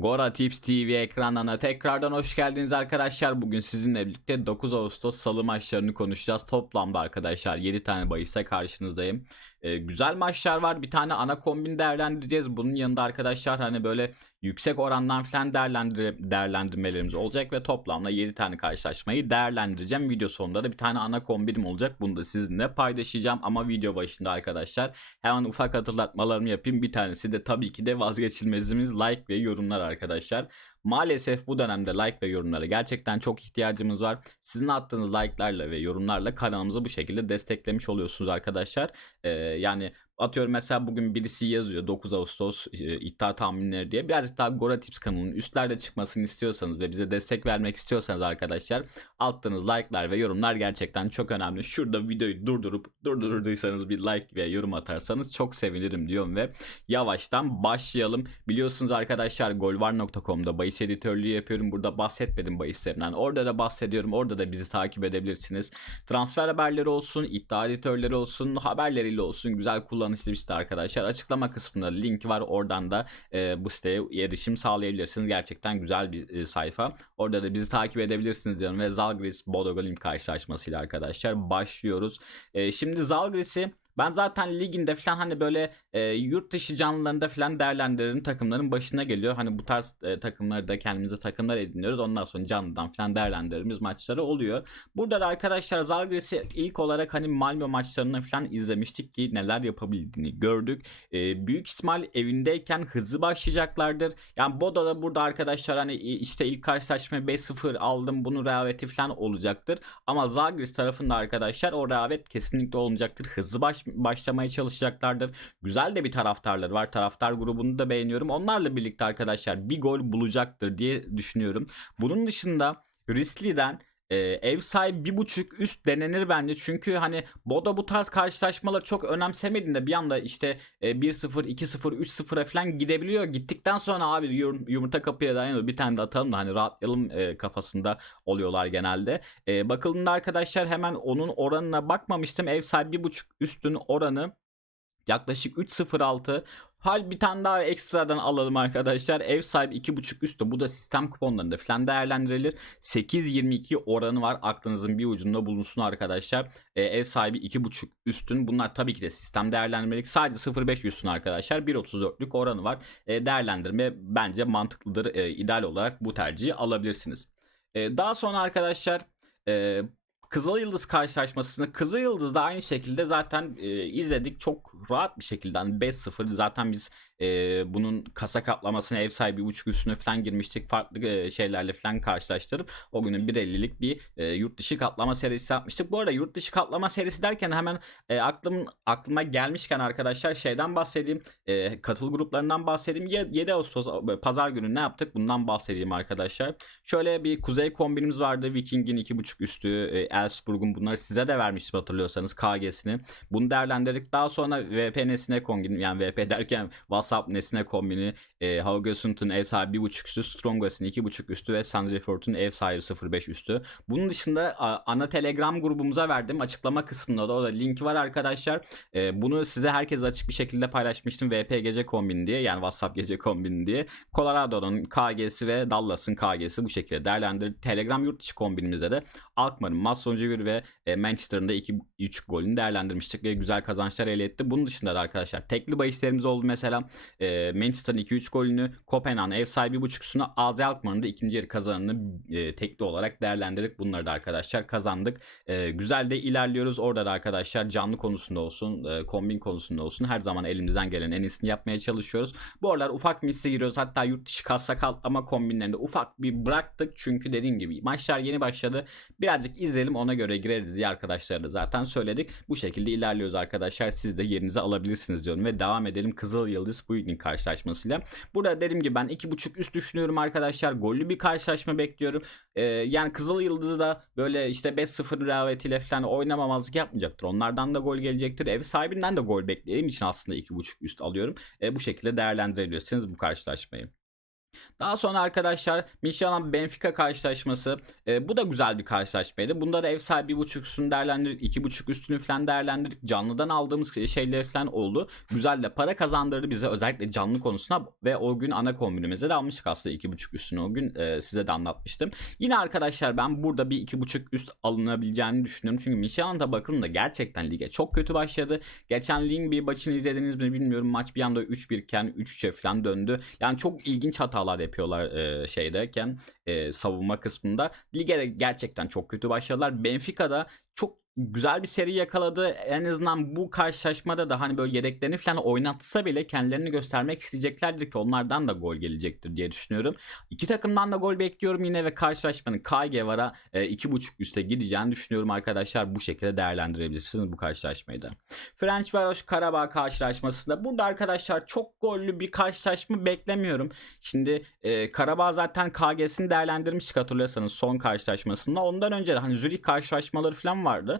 Gora Tips TV ekranlarına tekrardan hoş geldiniz arkadaşlar. Bugün sizinle birlikte 9 Ağustos salı maçlarını konuşacağız. Toplamda arkadaşlar 7 tane bahise karşınızdayım. Ee, güzel maçlar var. Bir tane ana kombin değerlendireceğiz. Bunun yanında arkadaşlar hani böyle yüksek orandan falan değerlendir değerlendirmelerimiz olacak ve toplamda 7 tane karşılaşmayı değerlendireceğim. Video sonunda da bir tane ana kombinim olacak. Bunu da sizinle paylaşacağım ama video başında arkadaşlar hemen ufak hatırlatmalarımı yapayım. Bir tanesi de tabii ki de vazgeçilmezimiz like ve yorumlar arkadaşlar. Maalesef bu dönemde like ve yorumlara gerçekten çok ihtiyacımız var. Sizin attığınız like'larla ve yorumlarla kanalımızı bu şekilde desteklemiş oluyorsunuz arkadaşlar. Ee, yani atıyorum mesela bugün birisi yazıyor 9 Ağustos e, iddia tahminleri diye. Birazcık daha Gora Tips kanalının üstlerde çıkmasını istiyorsanız ve bize destek vermek istiyorsanız arkadaşlar attığınız like'lar ve yorumlar gerçekten çok önemli. Şurada videoyu durdurup durdurduysanız bir like ve yorum atarsanız çok sevinirim diyorum ve yavaştan başlayalım. Biliyorsunuz arkadaşlar golvar.com'da bahis editörlüğü yapıyorum. Burada bahsetmedim bahislerinden. Orada da bahsediyorum. Orada da bizi takip edebilirsiniz. Transfer haberleri olsun, iddia editörleri olsun, haberleriyle olsun güzel kullanışlı bir site arkadaşlar. Açıklama kısmında link var. Oradan da e, bu siteye erişim sağlayabilirsiniz. Gerçekten güzel bir e, sayfa. Orada da bizi takip edebilirsiniz diyorum ve Zalgiris Bodo Glimt karşılaşmasıyla arkadaşlar başlıyoruz. E, şimdi Zalgiris'i ben zaten liginde falan hani böyle e, yurt dışı canlılarında falan değerlendiren takımların başına geliyor. Hani bu tarz e, takımları da kendimize takımlar ediniyoruz. Ondan sonra canlıdan falan değerlendirdiğimiz maçları oluyor. Burada da arkadaşlar Zalgiris'i ilk olarak hani Malmö maçlarını falan izlemiştik ki neler yapabildiğini gördük. E, büyük ihtimal evindeyken hızlı başlayacaklardır. Yani Bodo da burada arkadaşlar hani işte ilk karşılaşma 5-0 aldım bunu rehaveti falan olacaktır. Ama Zalgiris tarafında arkadaşlar o rehavet kesinlikle olmayacaktır. Hızlı baş başlamaya çalışacaklardır. Güzel de bir taraftarları var. Taraftar grubunu da beğeniyorum. Onlarla birlikte arkadaşlar bir gol bulacaktır diye düşünüyorum. Bunun dışında Risley'den e, ev sahibi bir buçuk üst denenir bence. Çünkü hani Boda bu tarz karşılaşmaları çok önemsemediğinde bir anda işte e, 1-0, 2-0, 3-0'a falan gidebiliyor. Gittikten sonra abi yum- yumurta kapıya dayanıyor. Bir tane de atalım da hani rahatlayalım e, kafasında oluyorlar genelde. E, bakıldığında arkadaşlar hemen onun oranına bakmamıştım. Ev sahibi bir buçuk üstün oranı yaklaşık 3.06 Hal bir tane daha ekstradan alalım arkadaşlar. Ev sahibi 2.5 üstü. Bu da sistem kuponlarında falan değerlendirilir. 8.22 oranı var. Aklınızın bir ucunda bulunsun arkadaşlar. Ee, ev sahibi 2.5 üstün. Bunlar tabii ki de sistem değerlendirmelik. Sadece 0.5 üstün arkadaşlar. 1.34'lük oranı var. Ee, değerlendirme bence mantıklıdır. Ee, ideal olarak bu tercihi alabilirsiniz. Ee, daha sonra arkadaşlar e, Kızıl Yıldız karşılaşmasını Kızıl Yıldız da aynı şekilde zaten e, izledik. Çok rahat bir şekilde hani 5-0 zaten biz e, bunun kasa kaplamasına ev sahibi uçuk üstüne falan girmiştik. Farklı e, şeylerle falan karşılaştırıp o günün 1.50'lik bir e, yurt dışı katlama serisi yapmıştık. Bu arada yurt dışı katlama serisi derken hemen e, aklım aklıma gelmişken arkadaşlar şeyden bahsedeyim e, katıl gruplarından bahsedeyim. 7 Ağustos pazar günü ne yaptık? Bundan bahsedeyim arkadaşlar. Şöyle bir kuzey kombinimiz vardı. Viking'in 2.5 üstü e, Elfsborg'un bunları size de vermiştim hatırlıyorsanız KG'sini. Bunu değerlendirdik. Daha sonra VP nesine kombin yani VP derken WhatsApp nesine kombini e, Haugesund'un ev sahibi 1.5 üstü, Strongas'ın 2.5 üstü ve Sandefjord'un ev sahibi 0.5 üstü. Bunun dışında a, ana Telegram grubumuza verdim. Açıklama kısmında da o da linki var arkadaşlar. E, bunu size herkes açık bir şekilde paylaşmıştım. VP gece kombini diye yani WhatsApp gece kombini diye. Colorado'nun KG'si ve Dallas'ın KG'si bu şekilde değerlendir. Telegram yurt dışı kombinimizde de Alkmaar'ın Masson Civil ve e, Manchester'ın da 2-3 golünü değerlendirmiştik ve güzel kazançlar elde etti. Bunun dışında da arkadaşlar tekli bahislerimiz oldu mesela. E, Manchester'ın 2-3 golünü, Kopenhag'ın ev sahibi 1.5'sunu, AZ Alkmaar'ın da ikinci yarı kazanını e, tekli olarak değerlendirdik. Bunları da arkadaşlar kazandık. Güzel de ilerliyoruz. Orada da arkadaşlar canlı konusunda olsun, kombin konusunda olsun her zaman elimizden gelen en iyisini yapmaya çalışıyoruz. Bu aralar ufak misse giriyoruz. Hatta yurt dışı kassa katlama kombinlerinde ufak bir bıraktık. Çünkü dediğim gibi maçlar yeni başladı. Birazcık izleyelim ona göre gireriz diye arkadaşlara da zaten söyledik. Bu şekilde ilerliyoruz arkadaşlar. Siz de yerinizi alabilirsiniz diyorum ve devam edelim Kızıl Yıldız Bugün karşılaşmasıyla. Burada dediğim gibi ben 2.5 üst düşünüyorum arkadaşlar. Gollü bir karşılaşma bekliyorum. Ee, yani Kızıl Yıldız da böyle işte 5-0 rehavetiyle falan oynamamazlık yapmayacaktır. Onlardan da gol gelecektir. Ev sahibinden de gol beklediğim için aslında 2.5 üst alıyorum. Ee, bu şekilde değerlendirebilirsiniz bu karşılaşmayı. Daha sonra arkadaşlar Michelin Benfica karşılaşması. E, bu da güzel bir karşılaşmaydı. Bunda da ev sahibi 1.5 üstünü değerlendirdik. 2.5 üstünü falan değerlendirdik. Canlıdan aldığımız şeyler falan oldu. Güzel de para kazandırdı bize özellikle canlı konusuna ve o gün ana kombinimize de almıştık aslında 2.5 üstünü o gün e, size de anlatmıştım. Yine arkadaşlar ben burada bir 2.5 üst alınabileceğini düşünüyorum. Çünkü Michelin'da bakın da gerçekten lige çok kötü başladı. Geçen ligin bir maçını izlediniz mi bilmiyorum. Maç bir anda 3-1 iken 3-3'e falan döndü. Yani çok ilginç hatalar yapıyorlar e, şeydeyken e, savunma kısmında. Lige gerçekten çok kötü başladılar. Benfica'da çok güzel bir seri yakaladı. En azından bu karşılaşmada da hani böyle yedeklerini falan oynatsa bile kendilerini göstermek isteyeceklerdir ki onlardan da gol gelecektir diye düşünüyorum. İki takımdan da gol bekliyorum yine ve karşılaşmanın KG e, iki buçuk üste gideceğini düşünüyorum arkadaşlar. Bu şekilde değerlendirebilirsiniz bu karşılaşmayı da. French Varoş Karabağ karşılaşmasında burada arkadaşlar çok gollü bir karşılaşma beklemiyorum. Şimdi e, Karabağ zaten KG'sini değerlendirmiştik hatırlıyorsanız son karşılaşmasında. Ondan önce de hani Zürich karşılaşmaları falan vardı.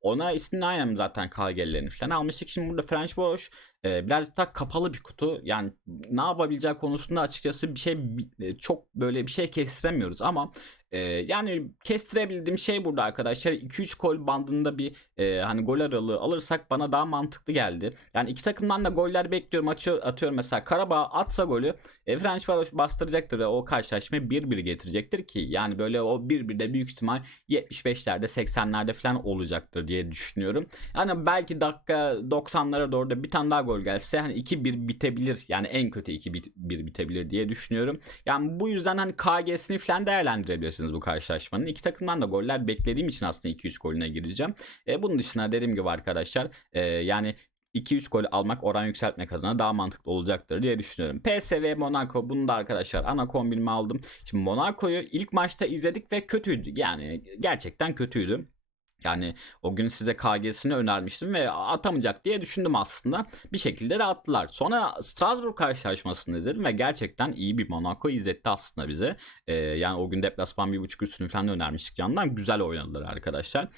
Ona ismini aynen zaten KG'lerini falan almıştık. Şimdi burada French Wash e, birazcık daha kapalı bir kutu. Yani ne yapabileceği konusunda açıkçası bir şey çok böyle bir şey kestiremiyoruz ama e, yani kestirebildiğim şey burada arkadaşlar 2-3 gol bandında bir e, hani gol aralığı alırsak bana daha mantıklı geldi. Yani iki takımdan da goller bekliyorum. Açıyor, atıyorum mesela Karabağ atsa golü e, French Varoş bastıracaktır ve o karşılaşmayı 1-1 getirecektir ki yani böyle o 1-1'de büyük ihtimal 75'lerde 80'lerde falan olacaktır diye düşünüyorum. Yani belki dakika 90'lara doğru da bir tane daha gol gelse hani 2-1 bitebilir. Yani en kötü 2-1 bitebilir diye düşünüyorum. Yani bu yüzden hani KG'sini falan değerlendirebilirsiniz bu karşılaşmanın. İki takımdan da goller beklediğim için aslında 2-3 golüne gireceğim. E, bunun dışında dediğim gibi arkadaşlar e, yani 2-3 gol almak oran yükseltmek adına daha mantıklı olacaktır diye düşünüyorum. PSV Monaco bunu da arkadaşlar ana kombinimi aldım. Şimdi Monaco'yu ilk maçta izledik ve kötüydü. Yani gerçekten kötüydü. Yani o gün size KG'sini önermiştim ve atamayacak diye düşündüm aslında. Bir şekilde de attılar. Sonra Strasbourg karşılaşmasını izledim ve gerçekten iyi bir Monaco izletti aslında bize. Ee, yani o gün deplasman bir buçuk üstünü falan önermiştik yandan. Güzel oynadılar arkadaşlar.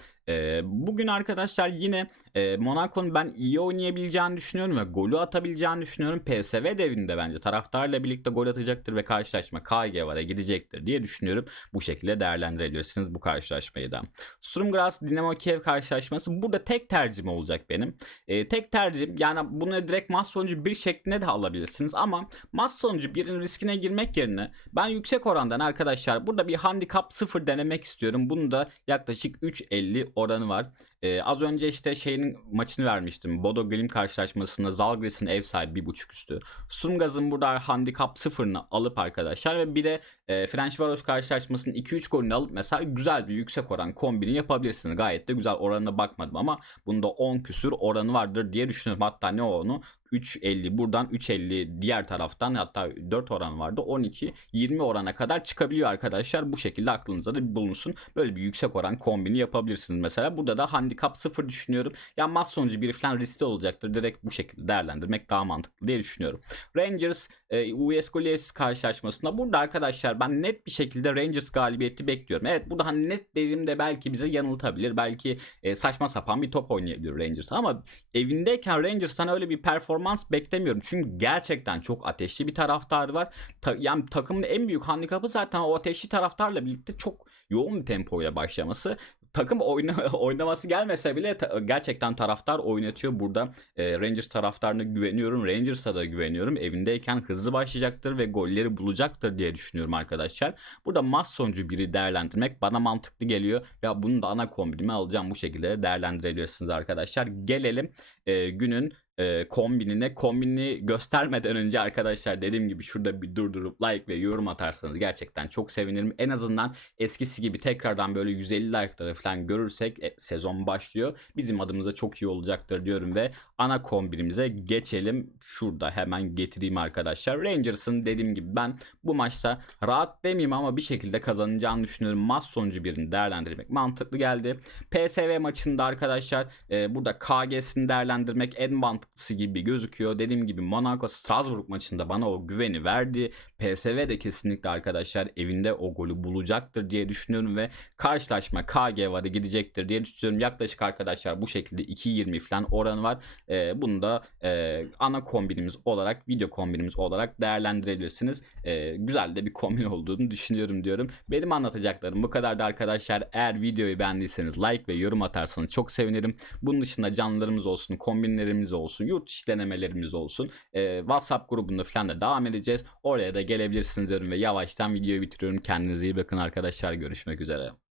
Bugün arkadaşlar yine Monaco'nun ben iyi oynayabileceğini düşünüyorum ve golü atabileceğini düşünüyorum. PSV devinde bence taraftarla birlikte gol atacaktır ve karşılaşma KG vara gidecektir diye düşünüyorum. Bu şekilde değerlendirebilirsiniz bu karşılaşmayı da. Sturm Graz Dinamo Kiev karşılaşması burada tek tercihim olacak benim. Tek tercihim yani bunu direkt maç sonucu bir şeklinde de alabilirsiniz ama maç sonucu birin riskine girmek yerine ben yüksek orandan arkadaşlar burada bir handikap 0 denemek istiyorum. Bunu da yaklaşık 3.50 oranı var. Ee, az önce işte şeyin maçını vermiştim. Bodo Glim karşılaşmasında Zalgiris'in ev sahibi bir buçuk üstü. Sturmgaz'ın burada handikap sıfırını alıp arkadaşlar ve bir de e, French Varos karşılaşmasının 2-3 golünü alıp mesela güzel bir yüksek oran kombini yapabilirsiniz. Gayet de güzel oranına bakmadım ama bunda 10 küsür oranı vardır diye düşünüyorum. Hatta ne onu 3.50 buradan 3.50 diğer taraftan hatta 4 oran vardı 12 20 orana kadar çıkabiliyor arkadaşlar bu şekilde aklınızda da bulunsun böyle bir yüksek oran kombini yapabilirsiniz mesela burada da handikap 0 düşünüyorum. Yani maç sonucu bir falan riskli olacaktır. Direkt bu şekilde değerlendirmek daha mantıklı diye düşünüyorum. Rangers e, US Goliath karşılaşmasında burada arkadaşlar ben net bir şekilde Rangers galibiyeti bekliyorum. Evet burada hani net dediğimde belki bize yanıltabilir. Belki e, saçma sapan bir top oynayabilir Rangers. Ama evindeyken Rangers'tan öyle bir performans beklemiyorum. Çünkü gerçekten çok ateşli bir taraftarı var. Ta, yani takımın en büyük handikapı zaten o ateşli taraftarla birlikte çok yoğun bir tempoyla başlaması takım oyna, oynaması gelmese bile ta, gerçekten taraftar oynatıyor burada. E, Rangers taraftarına güveniyorum. Rangers'a da güveniyorum. Evindeyken hızlı başlayacaktır ve golleri bulacaktır diye düşünüyorum arkadaşlar. Burada maç biri değerlendirmek bana mantıklı geliyor. Ya bunu da ana kombinime alacağım bu şekilde değerlendirebilirsiniz arkadaşlar. Gelelim e, günün e, kombinine. Kombini göstermeden önce arkadaşlar dediğim gibi şurada bir durdurup like ve yorum atarsanız gerçekten çok sevinirim. En azından eskisi gibi tekrardan böyle 150 like'ları falan görürsek e, sezon başlıyor. Bizim adımıza çok iyi olacaktır diyorum ve ana kombinimize geçelim. Şurada hemen getireyim arkadaşlar. Rangers'ın dediğim gibi ben bu maçta rahat demeyeyim ama bir şekilde kazanacağını düşünüyorum. Maç sonucu birini değerlendirmek mantıklı geldi. PSV maçında arkadaşlar e, burada KG'sini değerlendirmek en mantıklı gibi gözüküyor. Dediğim gibi Monaco Strasbourg maçında bana o güveni verdi. PSV de kesinlikle arkadaşlar evinde o golü bulacaktır diye düşünüyorum ve karşılaşma KG varı gidecektir diye düşünüyorum. Yaklaşık arkadaşlar bu şekilde 2.20 falan oranı var. Ee, bunu da e, ana kombinimiz olarak video kombinimiz olarak değerlendirebilirsiniz. Ee, güzel de bir kombin olduğunu düşünüyorum diyorum. Benim anlatacaklarım bu kadardı arkadaşlar. Eğer videoyu beğendiyseniz like ve yorum atarsanız çok sevinirim. Bunun dışında canlılarımız olsun, kombinlerimiz olsun, yurt içi denemelerimiz olsun. Ee, WhatsApp grubunda falan da devam edeceğiz. Oraya da gelebilirsiniz diyorum ve yavaştan videoyu bitiriyorum. Kendinize iyi bakın arkadaşlar. Görüşmek üzere.